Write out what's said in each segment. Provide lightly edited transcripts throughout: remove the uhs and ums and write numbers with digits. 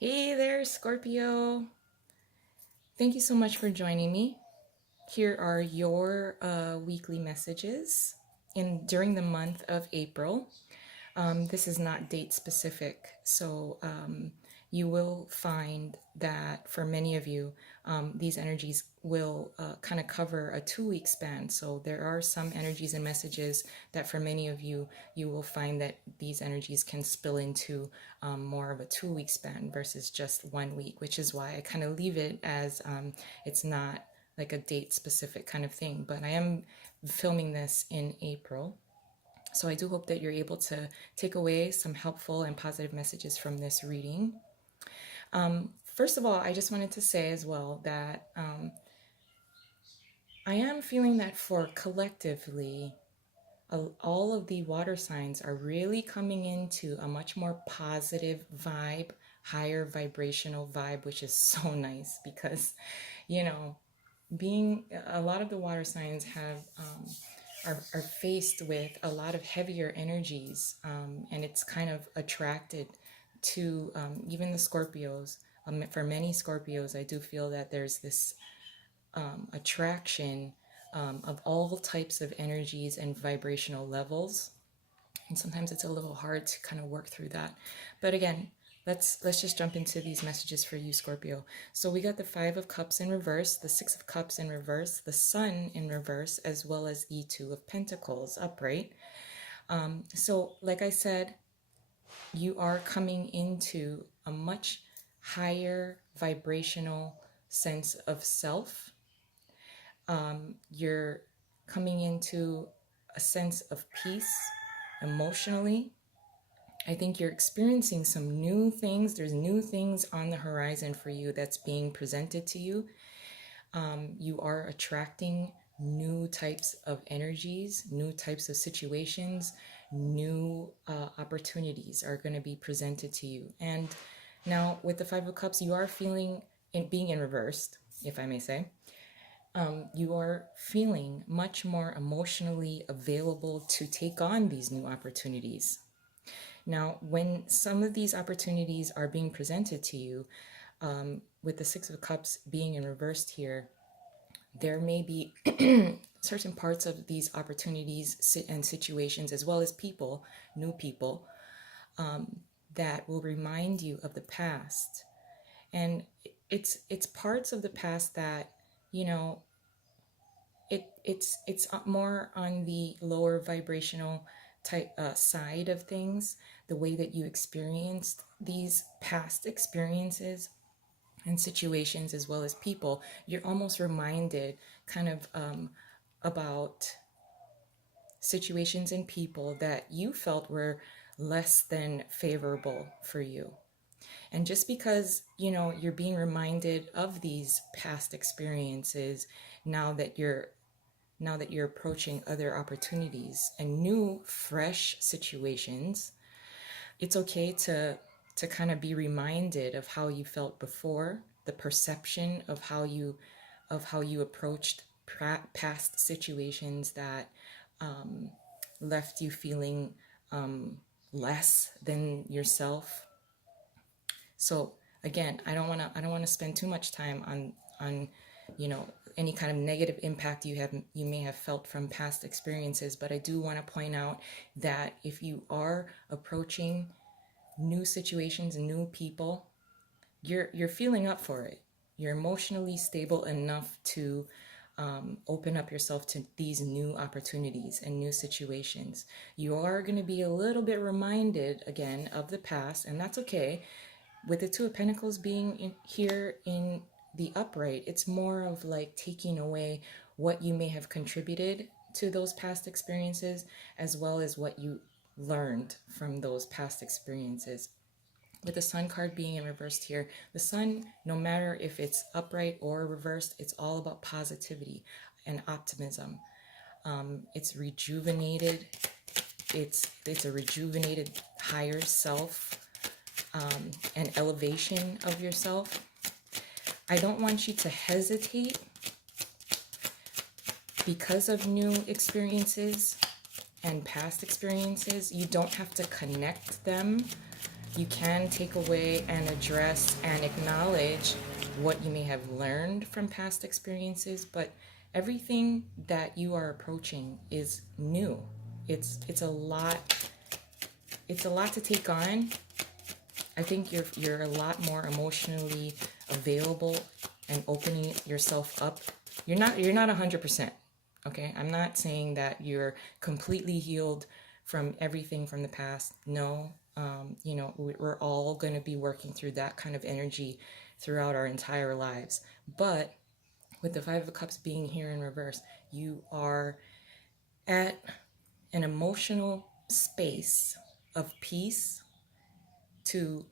Hey there, Scorpio. Thank you so much for joining me. Here are your weekly messages during the month of April. This is not date specific, so you will find that for many of you, these energies will kind of cover a 2 week span. So there are some energies and messages that for many of you, you will find that these energies can spill into more of a 2 week span versus just 1 week, which is why I kind of leave it as it's not like a date specific kind of thing. But I am filming this in April. So I do hope that you're able to take away some helpful and positive messages from this reading. First of all, I just wanted to say as well that I am feeling that for collectively, all of the water signs are really coming into a much more positive vibe, higher vibrational vibe, which is so nice because, you know, being a lot of the water signs have are faced with a lot of heavier energies, and it's kind of attracted to even the Scorpios. For many Scorpios, I do feel that there's this attraction of all types of energies and vibrational levels, and sometimes it's a little hard to kind of work through that. But again, let's just jump into these messages for you, Scorpio. So we got the 5 of Cups in reverse, the 6 of Cups in reverse, the Sun in reverse, as well as the 2 of Pentacles upright. So like I said, you are coming into a much higher vibrational sense of self. You're coming into a sense of peace emotionally. I think you're experiencing some new things. There's new things on the horizon for you that's being presented to you. You are attracting new types of energies, new types of situations, new opportunities are going to be presented to you. And now with the 5 of Cups, you are feeling being in reversed, if I may say. You are feeling much more emotionally available to take on these new opportunities. Now, when some of these opportunities are being presented to you, with the 6 of Cups being in reversed here, there may be certain parts of these opportunities and situations, as well as people, new people, that will remind you of the past. And it's parts of the past that, you know, it's more on the lower vibrational type side of things, the way that you experienced these past experiences and situations, as well as people. You're almost reminded kind of about situations and people that you felt were less than favorable for you. And just because, you know, you're being reminded of these past experiences now that you're approaching other opportunities and new fresh situations, it's okay to kind of be reminded of how you felt before, the perception of how you approached past situations that left you feeling less than yourself. So again, I don't want to spend too much time on you know, any kind of negative impact you may have felt from past experiences, but I do want to point out that if you are approaching new situations and new people, you're feeling up for it. You're emotionally stable enough to open up yourself to these new opportunities and new situations. You are going to be a little bit reminded again of the past, and that's okay. With the 2 of Pentacles being here in the upright, it's more of like taking away what you may have contributed to those past experiences, as well as what you learned from those past experiences. With the Sun card being in reversed here, the Sun, no matter if it's upright or reversed, it's all about positivity and optimism. It's rejuvenated. It's a rejuvenated higher self, and elevation of yourself. I don't want you to hesitate because of new experiences and past experiences. You don't have to connect them You can take away and address and acknowledge what you may have learned from past experiences, but everything that you are approaching is new. It's a lot, it's a lot to take on. I think you're a lot more emotionally available and opening yourself up. You're not 100%. Okay? I'm not saying that you're completely healed from everything from the past. No. We're all going to be working through that kind of energy throughout our entire lives. But with the Five of Cups being here in reverse, you are at an emotional space of peace to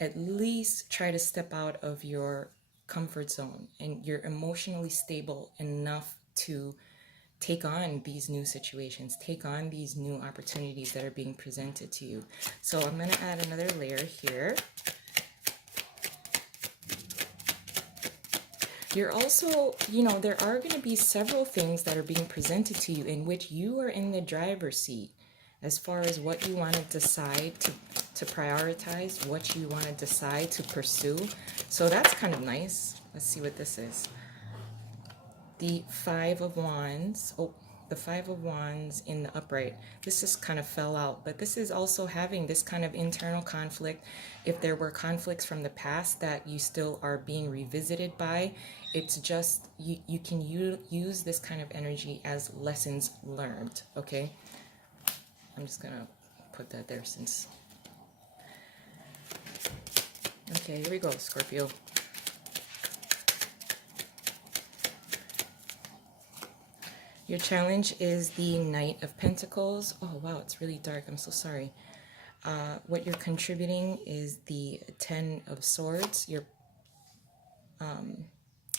at least try to step out of your comfort zone, and you're emotionally stable enough to take on these new situations, take on these new opportunities that are being presented to you. So I'm going to add another layer here. You're also, there are going to be several things that are being presented to you in which you are in the driver's seat as far as what you want to decide to prioritize, what you want to decide to pursue. So that's kind of nice. Let's see what this is. The Five of Wands. Oh, the Five of Wands in the upright. This just kind of fell out, but this is also having this kind of internal conflict. If there were conflicts from the past that you still are being revisited by, it's just you can use this kind of energy as lessons learned. Okay, I'm just gonna put that there since. Okay, here we go, Scorpio. Your challenge is the Knight of Pentacles. Oh, wow, it's really dark. I'm so sorry. What you're contributing is the Ten of Swords. Your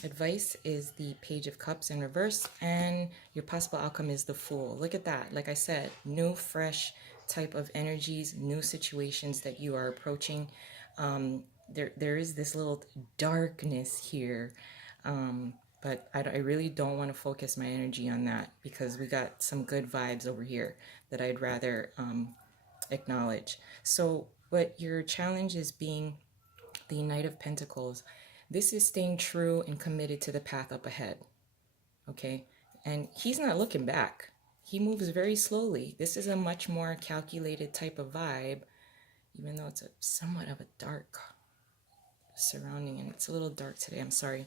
advice is the Page of Cups in reverse. And your possible outcome is the Fool. Look at that. Like I said, new, fresh type of energies, new situations that you are approaching. There is this little darkness here. But I really don't want to focus my energy on that because we got some good vibes over here that I'd rather acknowledge. So what your challenge is being the Knight of Pentacles. This is staying true and committed to the path up ahead. Okay? And he's not looking back. He moves very slowly. This is a much more calculated type of vibe, even though it's somewhat of a dark surrounding, and it's a little dark today. I'm sorry.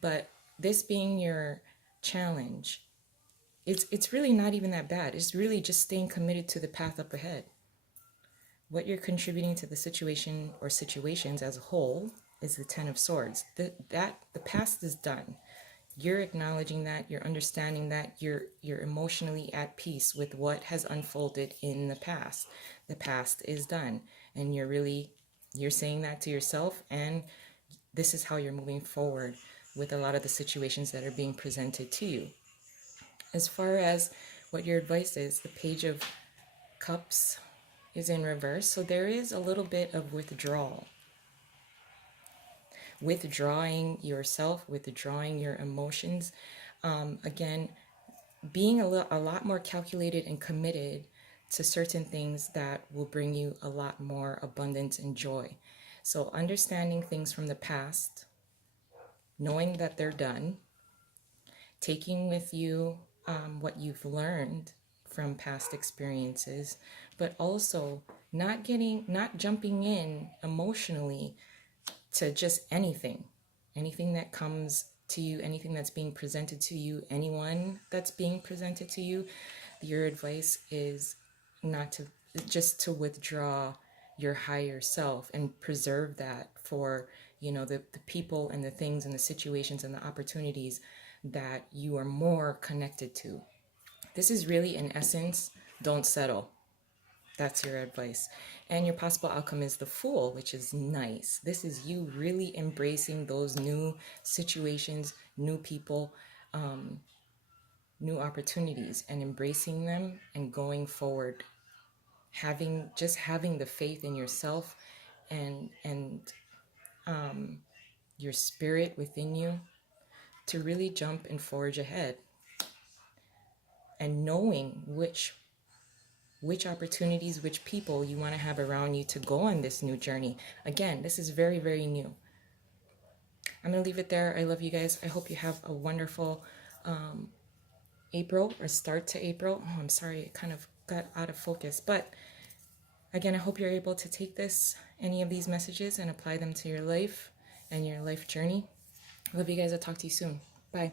But this being your challenge, it's really not even that bad. It's really just staying committed to the path up ahead. What you're contributing to the situation or situations as a whole is the Ten of Swords. The past is done. You're acknowledging that, you're understanding that, you're emotionally at peace with what has unfolded in the past. The past is done, and you're saying that to yourself, and this is how you're moving forward with a lot of the situations that are being presented to you. As far as what your advice is, the Page of Cups is in reverse, so there is a little bit of withdrawal. Withdrawing yourself, withdrawing your emotions. Again, being a lot more calculated and committed to certain things that will bring you a lot more abundance and joy. So understanding things from the past, knowing that they're done, taking with you what you've learned from past experiences, but also not jumping in emotionally to just anything that comes to you, anything that's being presented to you, anyone that's being presented to you. Your advice is just to withdraw your higher self and preserve that for the people and the things and the situations and the opportunities that you are more connected to. This is really, in essence, don't settle. That's your advice. And your possible outcome is the Fool, which is nice. This is you really embracing those new situations, new people, new opportunities, and embracing them and going forward. Having the faith in yourself and your spirit within you to really jump and forge ahead. And knowing which which opportunities, which people you want to have around you to go on this new journey. Again, this is very, very new. I'm going to leave it there. I love you guys. I hope you have a wonderful April, or start to April. Oh, I'm sorry, it kind of got out of focus. But again, I hope you're able to take any of these messages and apply them to your life and your life journey. Love you guys. I'll talk to you soon. Bye.